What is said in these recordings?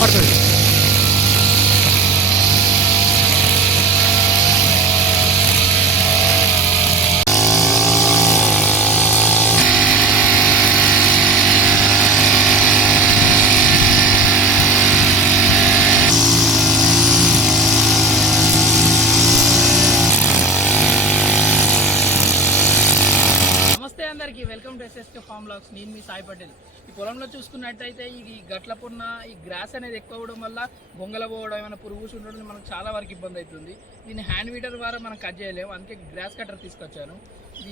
పడుతుంది. అందరికీ welcome to SSK farm blogs. నేను మీ సాయి పటేల్. ఈ పొలంలో చూసుకున్నట్టయితే ఈ గట్ల పొన్న ఈ గ్రాస్ అనేది ఎక్కువ అవ్వడం వల్ల బొంగల పోవడం, ఏమైనా పురుగుస్ ఉండడం మనకు చాలా వరకు ఇబ్బంది అవుతుంది. దీన్ని హ్యాండ్ వీటర్ ద్వారా మనం కట్ చేయలేము, అందుకే గ్రాస్ కట్టర్ తీసుకొచ్చాను.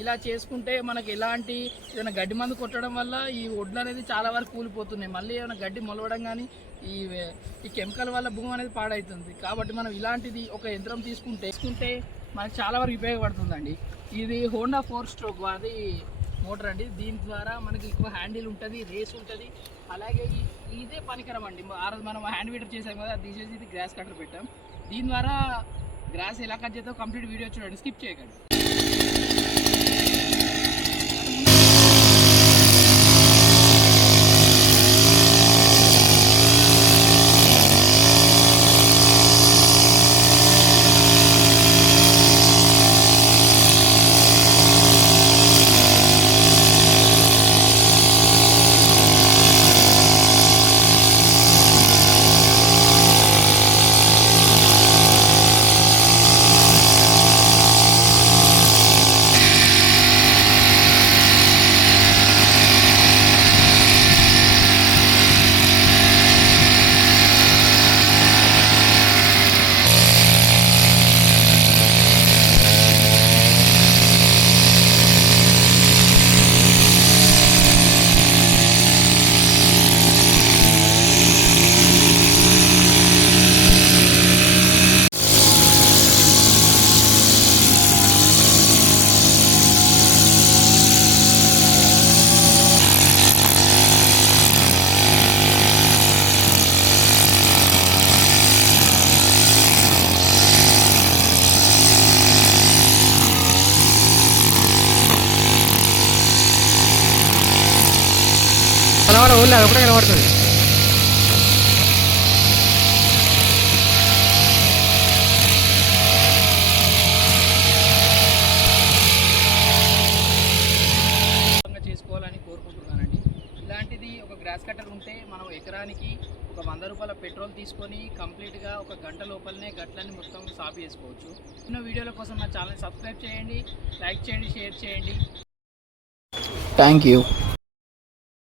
ఇలా చేసుకుంటే మనకి ఎలాంటి ఏదైనా గడ్డి మందు కొట్టడం వల్ల ఈ ఒడ్లు అనేది చాలా వరకు కూలిపోతున్నాయి. మళ్ళీ ఏమైనా గడ్డి మొలవడం కానీ ఈ కెమికల్ వల్ల భూమి అనేది పాడవుతుంది. కాబట్టి మనం ఇలాంటిది ఒక యంత్రం తీసుకుంటే మనకు చాలా వరకు ఉపయోగపడుతుందండి. ఇది హోండా 4 స్ట్రోక్ అది మోటార్ అండి. దీని ద్వారా మనకి ఎక్కువ హ్యాండిల్ ఉంటుంది, రేస్ ఉంటుంది. అలాగే ఇదే పనికరం అండి. ఆ రోజు మనం హ్యాండ్ వీటర్ చేసాం కదా, అది తీసేసి ఇది గ్రాస్ కట్టర్ పెట్టాం. దీని ద్వారా గ్రాస్ ఎలా కట్ చేద్దాం కంప్లీట్ వీడియో చూడండి, స్కిప్ చేయకండి. ఊళ్ళో అప్పుడే కనబడుతుంది. చేసుకోవాలని కోరుకుంటున్నానండి. ఇలాంటిది ఒక గ్రాస్ కట్టర్ ఉంటే మనం ఎకరానికి ఒక 100 రూపాయల పెట్రోల్ తీసుకొని కంప్లీట్గా ఒక గంట లోపలనే గట్లని మొత్తం సాఫ్ చేసుకోవచ్చు. ఎన్నో వీడియోల కోసం నా ఛానల్ సబ్స్క్రైబ్ చేయండి, లైక్ చేయండి, షేర్ చేయండి. Thank you.